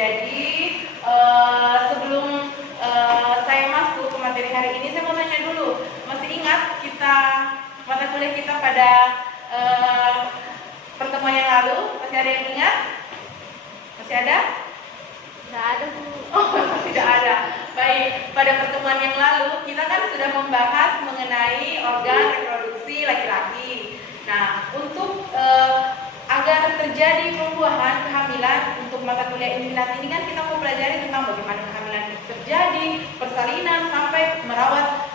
Jadi sebelum saya masuk ke materi hari ini, saya mau tanya dulu, masih ingat kita mata kuliah kita pada pertemuan yang lalu? Masih ada yang ingat? Masih ada? Tidak ada, Bu. Oh, tidak ada. Baik, pada pertemuan yang lalu kita kan sudah membahas mengenai organ reproduksi laki-laki. Nah, untuk agar terjadi pembuahan kehamilan untuk mata kuliah insinyat ini kan kita mau pelajari tentang bagaimana kehamilan itu terjadi, persalinan sampai merawat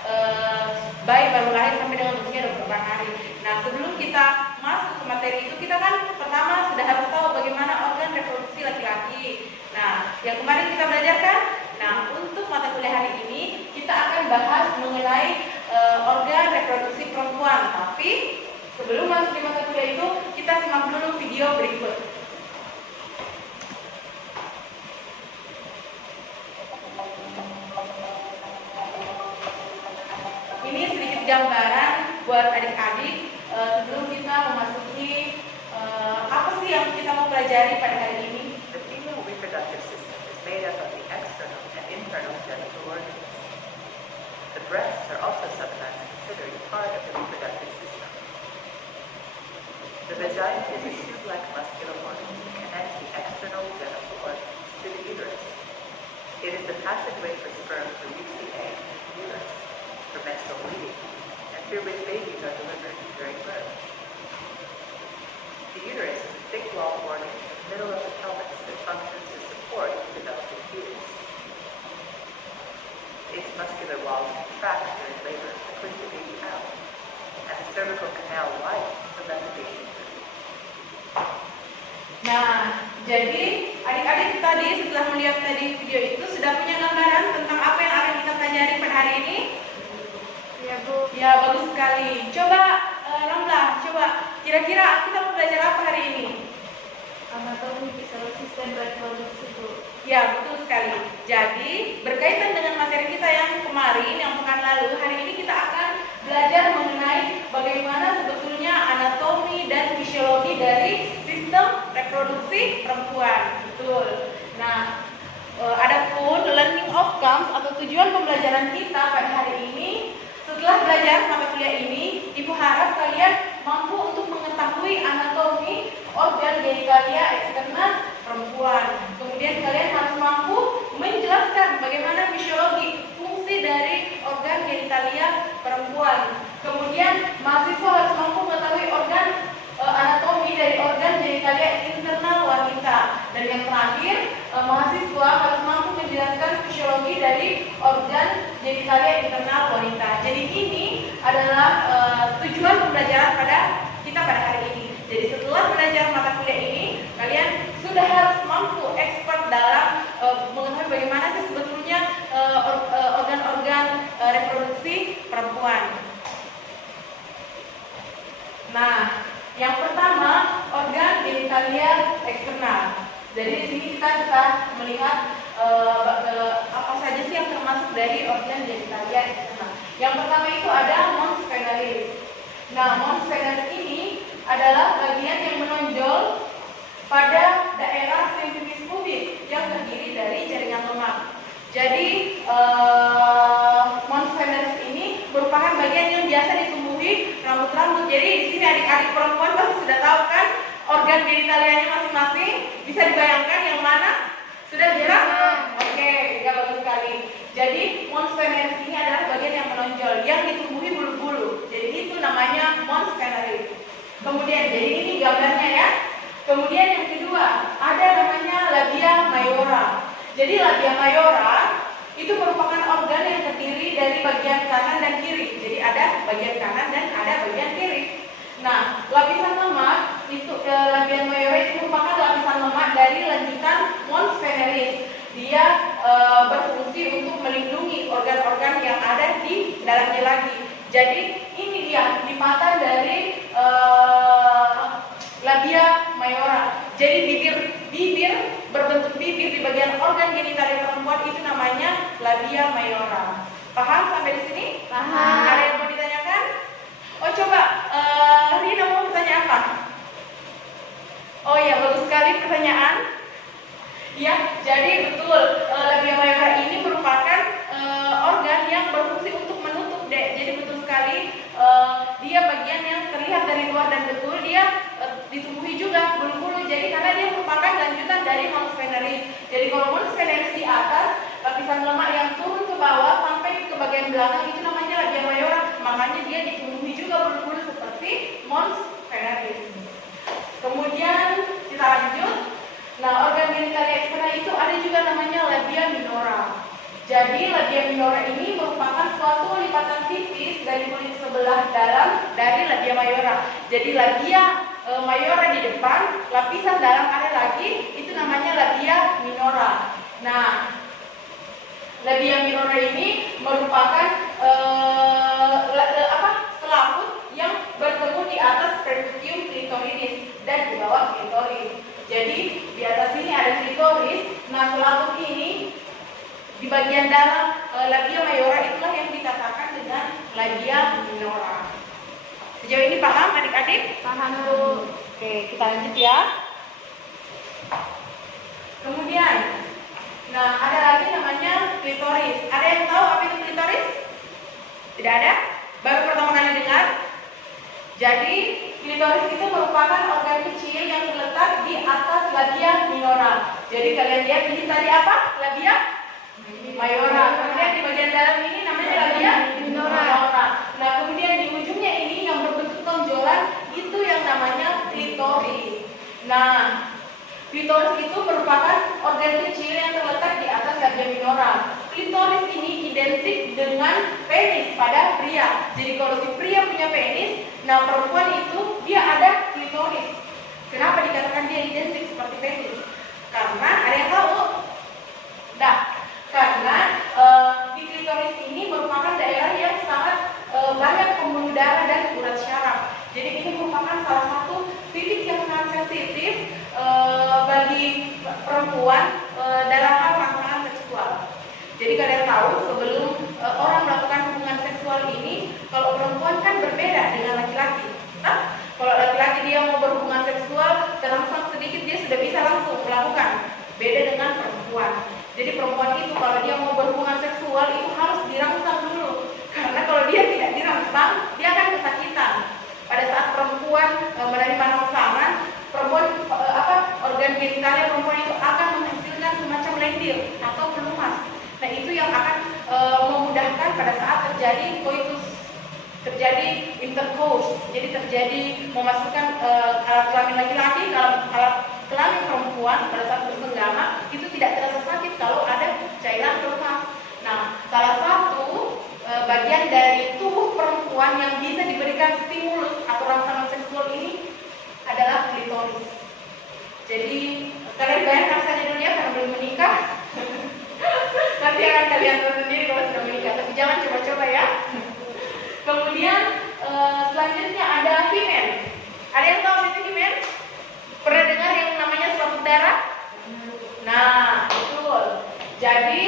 bayi baru lahir sampai dengan usia 24 hari. Nah, sebelum kita masuk ke materi itu, kita kan pertama sudah harus tahu bagaimana organ reproduksi laki-laki. Nah, yang kemarin kita belajar kan? Nah, untuk mata kuliah hari ini kita akan bahas mengenai organ reproduksi perempuan. Tapi sebelum masuk di mata kuliah itu, kita simak dulu video berikut. Ini sedikit gambaran buat adik-adik sebelum kita memasuki apa sih yang kita mau pelajari pada hari ini. The female reproductive system is made up of the external and internal genital organs. The breasts are also sometimes considered part of the reproductive system. The vagina is a tube-like muscular organ that connects the external genital organs to the uterus. It is the passageway for sperm to reach the egg in the uterus, for menstrual bleeding, and through which babies are delivered during birth. The uterus is a thick-walled organ in the middle of the pelvis that functions to support the developing fetus. Its muscular walls contract during labor to push the baby out, and the cervical canal widens to let the baby through. Nah, jadi adik-adik tadi setelah melihat tadi video itu sudah punya gambaran tentang apa yang akan kita pelajari pada hari ini? Ya, Bu. Ya, bagus sekali. Coba Ramlah, coba kira-kira kita mau belajar apa hari ini? Anatomi fisiologis dan reproduksi, Bu. Ya, betul sekali. Jadi, berkaitan dengan materi kita yang kemarin, yang pekan lalu, hari ini kita akan belajar mengenai bagaimana sebetulnya anatomi dan fisiologi dari sistem reproduksi perempuan. Betul. Nah, adapun learning outcomes atau tujuan pembelajaran kita pada hari ini, setelah belajar mata kuliah ini, Ibu harap kalian mampu untuk mengetahui anatomi organ genitalia eksternal perempuan. Kemudian kalian harus mampu menjelaskan bagaimana fisiologi fungsi dari organ genitalia perempuan. Kemudian mahasiswa harus mampu mengetahui organ anatomi dari organ genitalia internal wanita. Dan yang terakhir, mahasiswa harus mampu menjelaskan fisiologi dari organ genitalia internal wanita. Jadi ini adalah tujuan pembelajaran kita pada hari ini. Jadi setelah belajar mata kuliah ini, kalian sudah harus mampu expert dalam mengetahui bagaimana sih sebetulnya organ-organ reproduksi perempuan. Nah, yang pertama organ genitalia eksternal. Jadi di sini kita bisa melihat apa saja sih yang termasuk dari organ genitalia eksternal. Yang pertama itu ada mons venalis. Nah, mons venalis ini adalah bagian yang menonjol pada daerah simfisis pubis yang terdiri dari jaringan lemak. Jadi mons venalis ini merupakan bagian yang biasa ditumbuhi rambut-rambut. Jadi di sini adik-adik perempuan pasti sudah tahu kan organ genitalianya masing-masing. Bisa dibayangkan yang mana? Sudah bisa? Oke, ya bagus sekali. Jadi mons venalis ini adalah bagian yang menonjol yang ditumbuhi bulu-bulu. Jadi itu namanya mons venalis. Kemudian, jadi ini gambarnya ya. Kemudian yang kedua, ada namanya labia mayora. Jadi labia mayora itu merupakan organ yang terdiri dari bagian kanan dan kiri. Jadi ada bagian kanan dan ada bagian kiri. Nah, lapisan lemak itu labia mayora itu merupakan lapisan lemak dari lanjutan mons venalis. Dia berfungsi untuk melindungi organ-organ yang ada di dalamnya lagi. Jadi ini dia lipatan dari labia mayora. Jadi bibir berbentuk bibir di bagian organ genitalia perempuan itu namanya labia mayora. Paham sampai di sini? Paham. Ada yang mau ditanyakan? Oh coba, Rina mau bertanya apa? Oh ya, bagus sekali pertanyaan. Ya, jadi betul labia mayora ini merupakan organ yang berfungsi untuk menutup dek. Jadi betul sekali dia bagian yang terlihat dari luar dan betul dia ditumbuhi juga bulu-bulu. Jadi karena dia merupakan lanjutan dari mons veneris. Jadi kalau mons veneris di atas, lapisan lemak yang turun ke bawah sampai ke bagian belakang itu namanya labia mayora. Makanya dia ditumbuhi juga bulu-bulu seperti mons veneris. Kemudian kita lanjut. Nah, organ genitalia eksterna itu ada juga namanya labia minora. Jadi labia minora ini merupakan suatu lipatan tipis dari kulit sebelah dalam dari labia mayora. Jadi labia mayora di depan, lapisan dalam ada lagi, itu namanya labia minora. Nah, labia minora ini merupakan selaput yang bertemu di atas prepucium clitoridis dan di bawah klitoris. Jadi di atas sini ada klitoris. Nah, selaput ini di bagian dalam labia mayora itulah yang dikatakan dengan labia minora. Sejauh ini paham adik-adik? Paham, Bu. Oke, kita lanjut ya. Kemudian, nah ada lagi namanya klitoris. Ada yang tahu apa itu klitoris? Tidak ada? Baru pertama kali dengar? Jadi klitoris itu merupakan organ kecil yang terletak di atas labia minora. Jadi kalian lihat ini tadi apa? Labia mayora. Kemudian di bagian dalam ini namanya labia minora. Nah, kemudian di ujungnya ini yang berbentuk tonjolan itu yang namanya klitoris. Nah, klitoris itu merupakan organ kecil yang terletak di atas labia minora. Klitoris ini identik dengan penis pada pria. Jadi kalau si pria punya penis, nah perempuan itu dia ada klitoris. Kenapa dikatakan dia identik seperti penis? Karena ada yang tahu? Nah, karena di klitoris ini merupakan daerah yang sangat banyak pembuluh darah dan urat syaraf. Jadi ini merupakan salah satu titik yang sangat sensitif bagi perempuan dalam hal rangsangan seksual. Jadi kalian tahu sebelum orang melakukan hubungan seksual ini, kalau perempuan kan berbeda dengan laki-laki. Nah, kalau laki-laki dia mau berhubungan seksual, terangsang sedikit dia sudah bisa langsung melakukan. Beda dengan perempuan. Jadi perempuan itu kalau dia mau berhubungan seksual itu harus dirangsang dulu. Karena kalau dia tidak dirangsang, dia akan kesakitan. Pada saat perempuan menerima rangsangan, perempuan organ genitalnya perempuan itu akan menghasilkan semacam lendir atau pelumas. Nah, itu yang akan memudahkan pada saat terjadi coitus, terjadi intercourse. Jadi terjadi memasukkan alat kelamin laki-laki ke alat kelamin perempuan pada saat bersenggama itu tidak terasa sakit kalau ada cairan pelumas. Nah, salah satu bagian dari tubuh perempuan yang bisa diberikan stimulus atau rangsangan seksual ini adalah klitoris. Jadi kalian bayangkan saja dulu ya, karena belum menikah. Nanti akan kalian tahu sendiri kalau sudah menikah, tapi jangan coba-coba ya. Kemudian selanjutnya ada himen. Ada yang tahu itu himen? Pernah dengar yang namanya selaput darah? Nah, betul. Jadi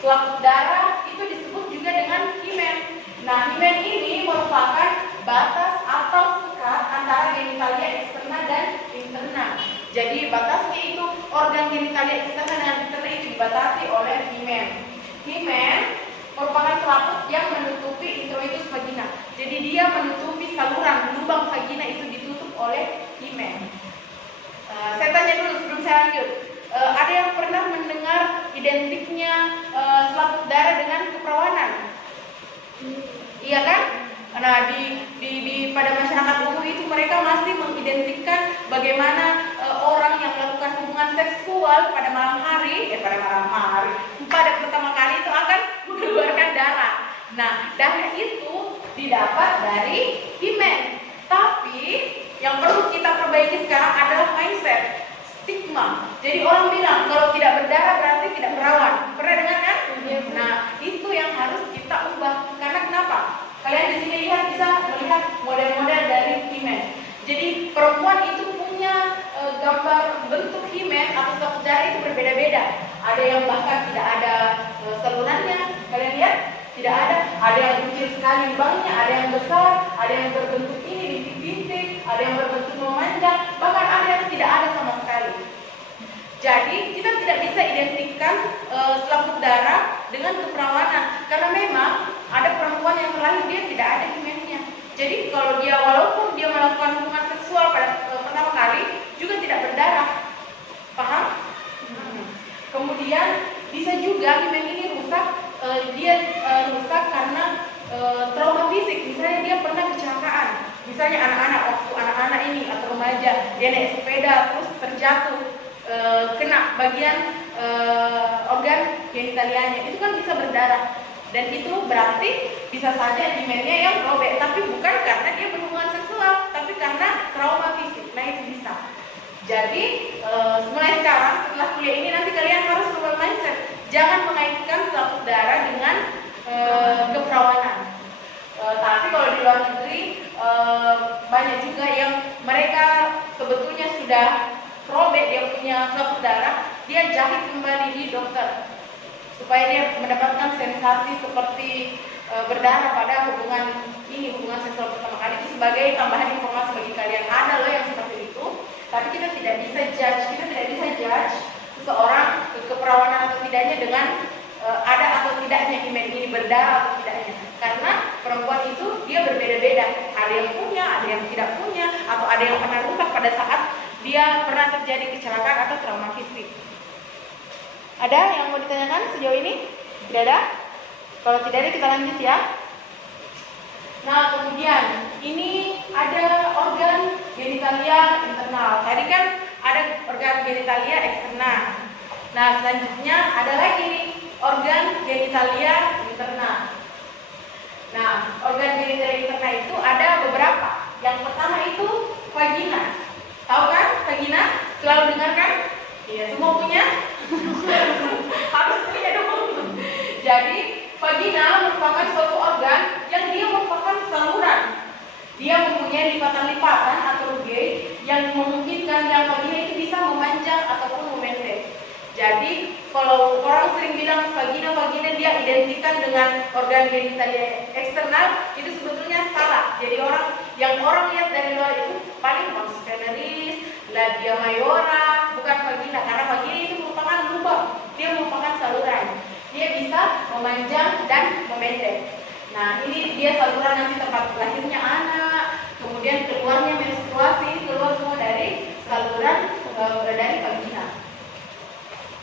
selaput darah itu disebut juga dengan himen. Nah, himen ini merupakan batas atau sekat antara genitalia eksterna dan interna. Jadi batasnya itu organ genitalia eksterna dan interna itu dibatasi oleh himen. Himen merupakan selaput yang menutupi introitus vagina. Jadi dia menutupi saluran lubang vagina itu ditutup oleh himen. Saya tanya dulu sebelum saya lanjut. Ada yang pernah mendengar identiknya selaput darah dengan keperawanan? Iya kan? Nah, pada masyarakat umum itu mereka masih mengidentikan bagaimana orang yang melakukan hubungan seksual pada malam hari, pada pertama kali itu akan mengeluarkan darah. Nah, darah itu didapat dari himen. Tapi yang perlu kita perbaiki sekarang adalah mindset, stigma. Jadi orang bilang kalau tidak berdarah berarti tidak perawan. Pernah dengar kan? Yes. Nah, itu yang harus kita ubah. Karena kenapa? Kalian di sini bisa melihat model-model dari himen. Jadi perempuan itu punya gambar bentuk himen atau selaput darah itu berbeda-beda. Ada yang bahkan tidak ada salurannya. Kalian lihat? Tidak ada. Ada yang kecil sekali lubangnya, ada yang besar, ada yang berbentuk ini bintik-bintik, ada yang berbentuk memanjang, bahkan ada yang tidak ada sama sekali. Jadi kita tidak bisa identikan selaput darah dengan keperawanan, karena memang ada perempuan yang terlahir dia tidak ada himennya. Jadi kalau dia walaupun dia melakukan hubungan seksual pada pertama kali juga tidak berdarah, paham? Kemudian bisa juga himen ini rusak, rusak karena trauma fisik. Misalnya dia pernah kecelakaan, misalnya waktu anak-anak ini atau remaja dia naik sepeda terus terjatuh, kena bagian organ genitalianya, itu kan bisa berdarah, dan itu berarti bisa saja himennya yang robek, tapi bukan karena dia berhubungan seksual, tapi karena trauma fisik. Nah itu bisa. Jadi mulai sekarang setelah kuliah ini nanti kalian harus berubah mindset, jangan mengaitkan selaput darah dengan keperawanan. Tapi kalau di luar negeri banyak juga yang mereka sebetulnya sudah robek, dia punya selaput darah, dia jahit kembali di dokter supaya dia mendapatkan sensasi seperti berdarah pada hubungan seksual pertama kali. Itu sebagai tambahan informasi bagi kalian, ada loh yang seperti itu. Tapi kita tidak bisa judge seseorang keperawanan atau tidaknya dengan ada atau tidaknya himen ini, berdarah atau tidaknya, karena perempuan itu dia berbeda-beda, ada yang punya, ada yang tidak punya, atau ada yang pernah rusak pada saat dia pernah terjadi kecelakaan atau trauma fisik. Ada yang mau ditanyakan sejauh ini? Tidak ada? Kalau tidak ada kita lanjut ya. Nah kemudian ini ada organ genitalia internal. Tadi kan ada organ genitalia eksternal. Nah selanjutnya ada lagi nih organ genitalia internal. Nah organ genitalia internal itu ada beberapa. Yang pertama itu vagina. Tahu kan vagina? Selalu dengar kan? Iya, semua punya? Harus punya dong. Jadi vagina merupakan suatu organ yang dia merupakan saluran. Dia mempunyai lipatan-lipatan atau rugae yang memungkinkan yang vagina itu bisa memanjang ataupun memendek. Jadi kalau orang sering bilang vagina dia identikan dengan organ genitalia eksternal, itu sebetulnya salah. Jadi orang lihat dari luar itu paling mons veneris, labia mayora, bukan vagina, karena vagina itu merupakan lubang, dia merupakan saluran. Dia bisa memanjang dan memendek. Nah ini dia saluran nanti tempat lahirnya anak, kemudian keluarnya menstruasi, keluar semua dari saluran dari vagina.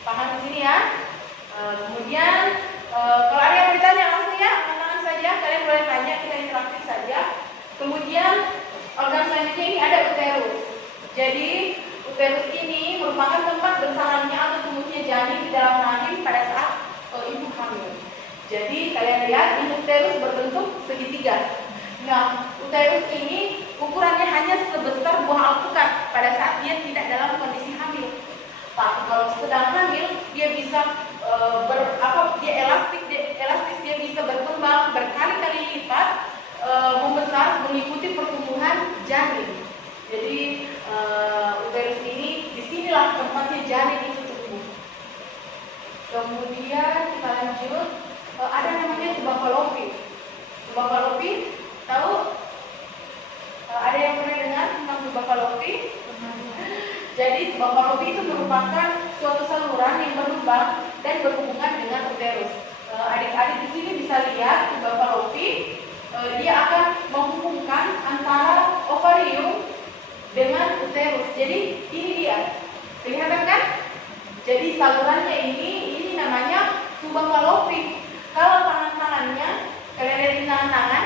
Paham di sini ya? Kemudian kalau ada yang bertanya langsung ya, angkat tangan saja, kalian boleh tanya, kita interaktif saja. Kemudian organ selanjutnya ini ada uterus. Jadi uterus ini merupakan tempat bersarangnya atau tumbuhnya janin di dalam rahim pada saat ibu hamil. Jadi kalian lihat ini uterus berbentuk segitiga. Nah uterus ini ukurannya hanya sebesar buah alpukat pada saat dia tidak dalam kondisi hamil. Tapi kalau sedang hamil dia bisa dia elastis, dia bisa berkembang berkali-kali lipat, membesar mengikuti pertumbuhan janin. Jadi uterus ini disinilah tempatnya janin itu tumbuh. Kemudian kita lanjut, ada namanya tuba fallopi. Tuba fallopi, tahu? Ada yang pernah dengar tentang tuba fallopi? Jadi tuba fallopi itu merupakan suatu saluran yang berlubang dan berhubungan dengan uterus. Adik-adik di sini bisa lihat tuba fallopi, dia akan menghubungkan antara ovarium dengan uterus. Jadi ini dia, kelihatan kan? Jadi salurannya ini namanya tuba fallopi. Kalau tangan-tangannya, kalian lihat di tangan-tangan,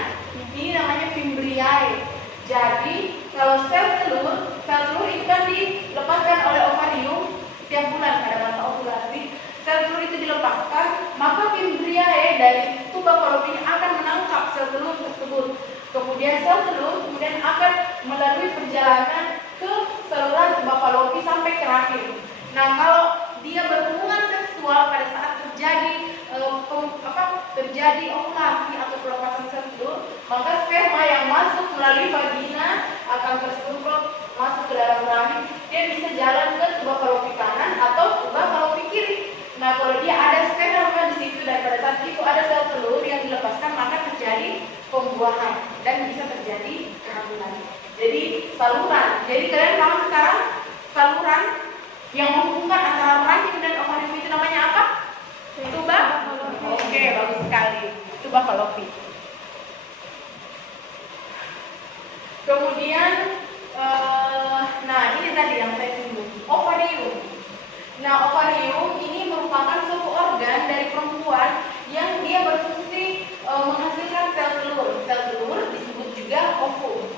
ini namanya fimbriae. Jadi kalau sel telur itu kan dilepaskan oleh ovarium setiap bulan pada masa ovulasi. Sel telur itu dilepaskan, maka fimbriae dari tuba fallopi akan menangkap sel telur tersebut. Kemudian sel telur akan melalui perjalanan ke saluran tuba fallopi sampai ke rahim. Nah kalau dia berhubungan seksual pada saat terjadi ovulasi atau pelepasan sel telur, maka sperma yang masuk melalui vagina akan tersemprot masuk ke dalam rahim. Dia bisa jalan ke tuba fallopi kanan atau tuba fallopi kiri. Nah kalau dia ada sperma di situ dan pada saat itu ada sel telur yang dilepaskan, maka terjadi pembuahan dan bisa terjadi kehamilan. Jadi saluran. Jadi kalian paham sekarang saluran Yang menghubungkan antara rahim dan ovarium itu namanya apa? Tuba? Oke, bagus sekali. Tuba falopi. Kemudian, nah ini tadi yang saya singgung, ovarium. Nah, ovarium ini merupakan suatu organ dari perempuan yang dia berfungsi menghasilkan sel telur. Sel telur disebut juga ovum.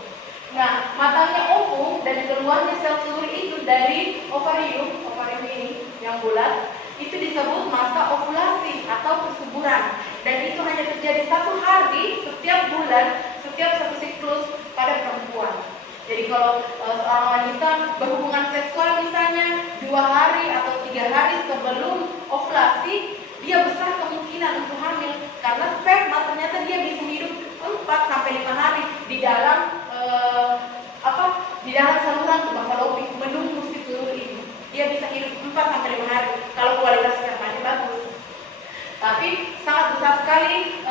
Nah, matangnya ovum dan keluarnya sel telur itu dari ovarium ini yang bulat, itu disebut masa ovulasi atau persuburan. Dan itu hanya terjadi 1 hari setiap bulan, setiap 1 siklus pada perempuan. Jadi kalau seorang wanita berhubungan seksual misalnya 2 hari atau 3 hari sebelum ovulasi, dia besar kemungkinan untuk hamil karena sperma ternyata dia bisa hidup 4 sampai 5 hari di dalam di dalam saluran tuba fallopi menunggu si telur ini. Dia bisa hidup 4 sampai 5 hari kalau kualitas spermanya bagus. Tapi sangat besar sekali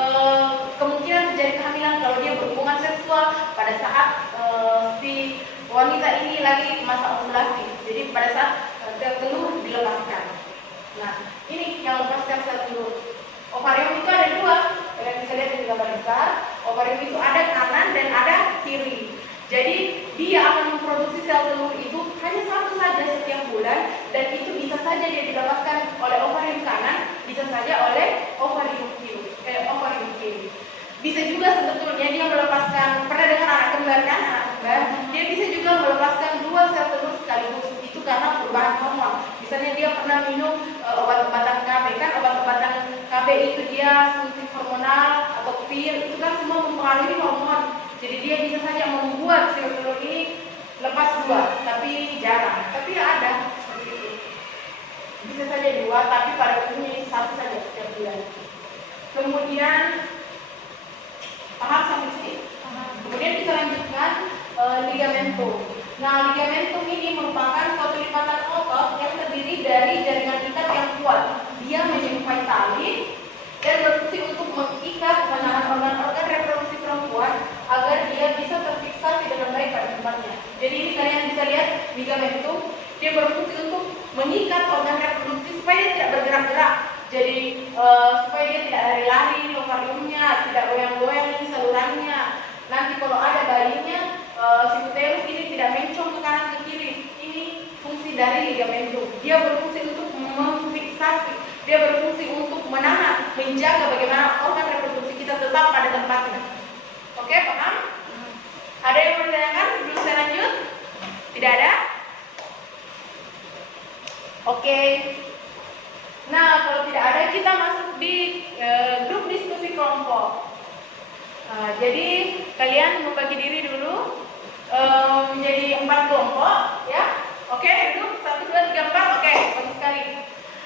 kemungkinan terjadi kehamilan kalau dia berhubungan seksual pada saat si wanita ini lagi masa ovulasi. Jadi pada saat sel telur dilepaskan. Nah, ini yang lepaskan sel telur. Ovarium itu ada 2. Kalian bisa lihat di gambar besar. Ovarium itu ada kanan dan ada kiri. Jadi dia akan memproduksi sel telur itu hanya 1 saja setiap bulan, dan itu bisa saja dia dilepaskan oleh ovarium kanan, bisa saja oleh ovarium kiri. Bisa juga sebetulnya dia melepaskan, pernah dengar anak kembar kan? Anak kembar, dia bisa juga melepaskan 2 sel telur sekaligus. Itu karena perubahan hormon. Misalnya dia pernah minum obat-obatan KB, kan obat-obatan KB itu dia suntik hormonal atau pil, itu kan semua mempengaruhi hormon. Jadi dia bisa saja membuat sel telur ini lepas 2, tapi jarang. Tapi ya ada seperti itu. Bisa saja 2, tapi pada umumnya 1 saja setiap bulan. Kemudian paham sampai sini? Kemudian kita lanjutkan ligamentum. Nah, ligamentum ini merupakan suatu lipatan otot yang terdiri dari jaringan ikat yang kuat. Dia menyerupai tali dan berfungsi untuk mengikat, menahan organ-organ reproduksi perempuan agar dia bisa terfiksasi dengan baik pada tempatnya. Jadi ini kalian bisa lihat ligamentum, dia berfungsi untuk mengikat organ reproduksi supaya dia tidak bergerak-gerak. Jadi supaya dia tidak lari-lari ovariumnya, tidak goyang-goyang ini salurannya. Nanti kalau ada bayinya, si uterus ini tidak mencong ke kanan ke kiri. Ini fungsi dari ligamentum. Dia berfungsi untuk memfiksasi, dia berfungsi untuk menahan, menjaga bagaimana organ reproduksi kita tetap pada tempatnya. Oke, paham? Ada yang mau ditanyakan sebelum saya lanjut? Tidak ada? Oke. Nah, kalau tidak ada, kita masuk di grup diskusi kelompok. Jadi kalian membagi diri dulu menjadi 4 kelompok, ya. Oke, duduk 1, 2, 3, 4. Oke, bagus sekali.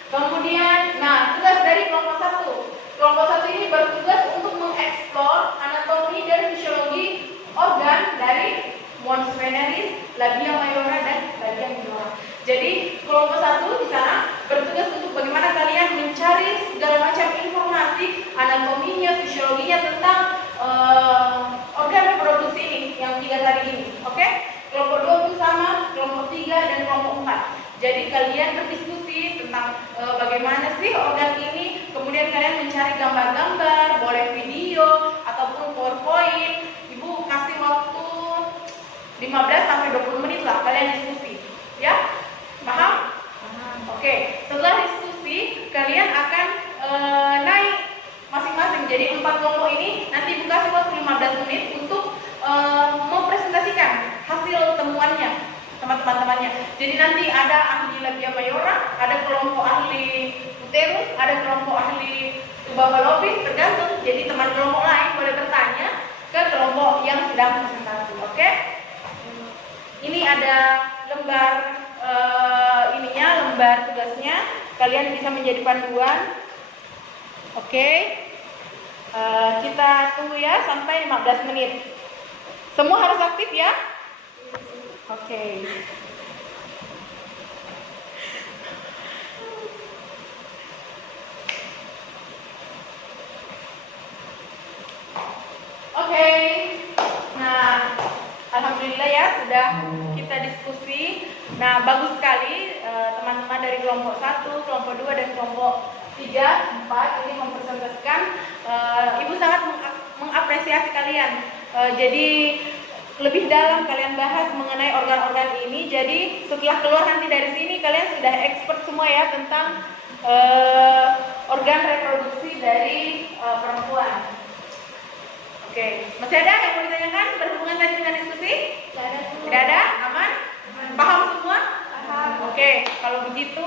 Kemudian, nah, tugas dari kelompok 1. Kelompok 1 ini bertugas untuk mengeksplor anatomi dan fisiologi organ dari mons veneris, labia mayora, dan labia minora. Jadi kelompok 1 di sana bertugas untuk bagaimana kalian mencari segala macam informasi anatominya, fisiologinya tentang organ reproduksi ini yang 3 tadi ini. Oke? Kelompok 2 pun sama, kelompok 3 dan kelompok 4. Jadi kalian berdiskusi tentang bagaimana sih organ ini, kemudian kalian mencari gambar-gambar, boleh video ataupun PowerPoint. Ibu kasih waktu 15 sampai 20 menit lah kalian diskusi. Ya? Paham? Oke, setelah diskusi kalian akan naik masing-masing. Jadi 4 kelompok ini nanti ibu kasih waktu 15 menit untuk mempresentasikan hasil temuannya sama teman-temannya. Jadi nanti ada ahli labia mayora, ada kelompok ahli uterus, ada kelompok ahli tuba fallopi, tergantung. Jadi teman kelompok lain boleh bertanya ke kelompok yang sedang presentasi. Oke? Ini ada lembar lembar tugasnya. Kalian bisa menjadi panduan. Oke? Kita tunggu ya sampai 15 menit. Semua harus aktif ya? Oke. Oke. Nah, alhamdulillah ya sudah kita diskusi. Nah, bagus sekali teman-teman dari kelompok 1, kelompok 2, dan kelompok 3, 4 ini mempresentasikan. Ibu sangat mengapresiasi kalian. Jadi lebih dalam kalian bahas mengenai organ-organ ini. Jadi setelah keluar nanti dari sini kalian sudah expert semua ya tentang organ reproduksi dari perempuan. Oke, masih ada yang mau ditanyakan berhubungan tadi dengan diskusi? Tidak ada? Aman? Paham semua? Oke, kalau begitu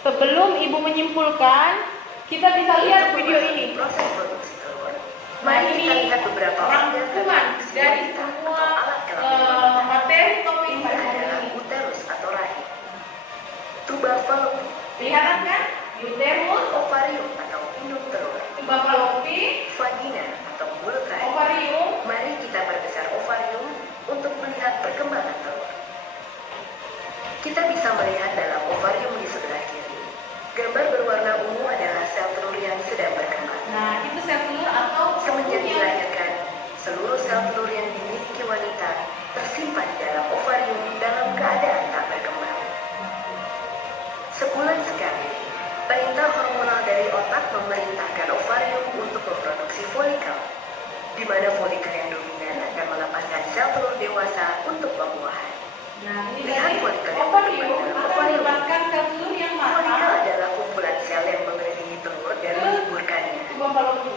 sebelum ibu menyimpulkan, kita bisa lihat video ini. Proses produksi telur. Nah, Mari kita ini lihat beberapa organ rangkuman reproduksi dari wanita semua atau alat kelamin. materi topik Ini pada hari adalah ini. uterus atau rahim. Tuba fallopi, Kelihatan kan? Uterus, ovarium atau induk telur, tuba fallopi, vagina atau mulut rahim. ovarium. Mari kita perbesar ovarium untuk melihat perkembangan telur. Kita bisa melihat dalam ovarium di sebelah kiri. Gambar berwarna ungu adalah sel telur yang sedang berkembang. Nah, itu sel telur atau Semenjak telurnya. dilahirkan, seluruh sel telur yang dimiliki wanita tersimpan di dalam ovarium dalam keadaan tak berkembang. Sebulan sekali, perintah hormonal dari otak memerintahkan ovarium untuk memproduksi folikel, di mana folikel yang dominan akan melepaskan sel telur dewasa untuk pembuahan. Nah, ini Lihat dari folikel yang ovarium berkembang dalam akan ovarium. melepaskan sel telur yang Folikel matang. adalah kumpulan sel yang mengelilingi telur dan menyuburkannya. Tuba fallopi.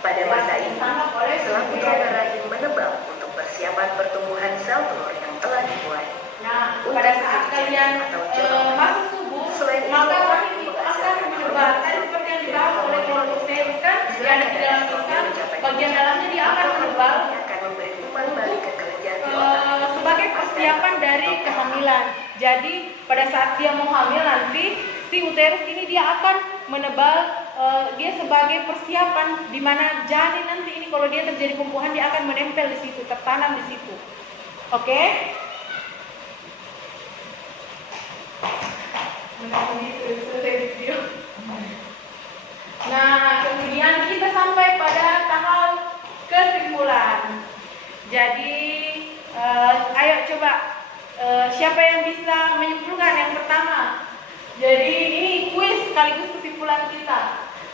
Pada masa ini, Ditangkap oleh selaput bakteri. rongga rahim menebal untuk persiapan pertumbuhan sel telur yang telah dibuat. Nah, pada saat kalian masuk tubuh, maka rahim itu akan menyebar. Tadi seperti yang dibahas oleh kelompok saya kan, yang ada di dalam lisan, bagian dalamnya dia akan menebal akan memberi umpan balik ke kelenjar di otak. sebagai persiapan dari kehamilan. Jadi pada saat dia mau hamil nanti, si uterus ini dia akan menebal, dia sebagai persiapan di mana janin nanti ini kalau dia terjadi pembuahan dia akan menempel di situ, tertanam di situ. Oke? Nah, kemudian kita sampai pada tahap kesimpulan. Jadi, ayo coba siapa yang bisa menyimpulkan yang pertama. Jadi ini kuis sekaligus kesimpulan kita.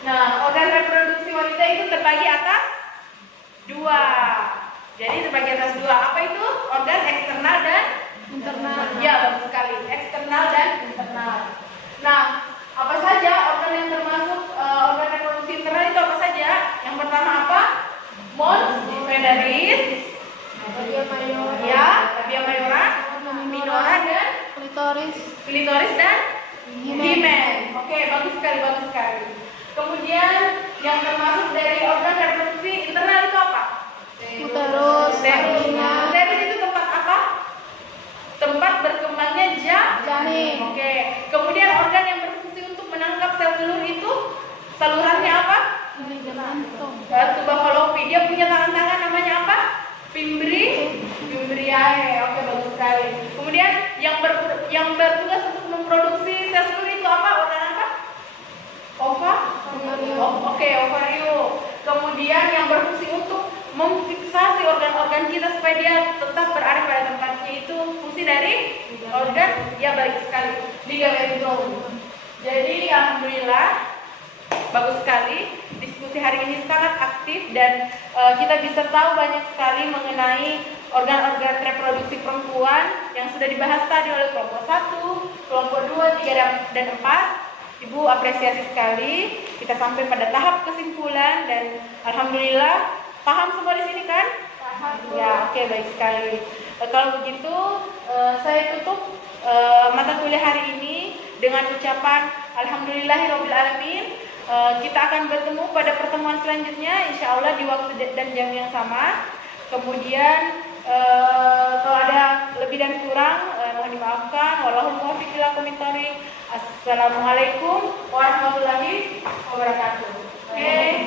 Nah, organ reproduksi wanita itu terbagi atas 2. Jadi terbagi atas 2. Apa itu? Organ eksternal dan Internal. ya, bagus sekali. Eksternal dan internal. Nah, apa saja organ yang termasuk organ reproduksi internal itu apa saja? Yang pertama apa? Mons inventaris, Labia majora. ya, labia majora, minora dan Klitoris. dan himen. Oke, bagus sekali, bagus sekali. Kemudian yang termasuk dari organ reproduksi internal itu apa? Uterus. Uterus. Vagina. Uterus itu tempat apa? Tempat berkembangnya Janin. Oke. Kemudian organ yang berfungsi untuk menangkap sel telur itu salurannya apa? Jantung. Tuba fallopi. Dia punya tangan-tangan namanya apa? Fimbriae. Oke, bagus sekali. Kemudian yang bertugas untuk memproduksi sel telur itu apa? Organ apa? Oke, ovarium. Kemudian yang berfungsi untuk memfiksasi organ-organ kita supaya dia tetap berada pada tempatnya itu fungsi dari organ ya, baik sekali, ligamentum. Jadi alhamdulillah bagus sekali, diskusi hari ini sangat aktif dan kita bisa tahu banyak sekali mengenai organ-organ reproduksi perempuan yang sudah dibahas tadi oleh kelompok 1, kelompok 2, 3 dan 4. Ibu apresiasi sekali. Kita sampai pada tahap kesimpulan dan alhamdulillah paham semua di sini kan? Paham. Ya, oke, baik sekali. Kalau begitu saya tutup mata kuliah hari ini dengan ucapan alhamdulillahirabbil alamin. Kita akan bertemu pada pertemuan selanjutnya insya Allah di waktu dan jam yang sama. Kemudian kalau ada lebih dan kurang mohon dimaafkan. Wallahul muwaffiq ila aqwamit thoriq. Assalamualaikum warahmatullahi wabarakatuh. Oke.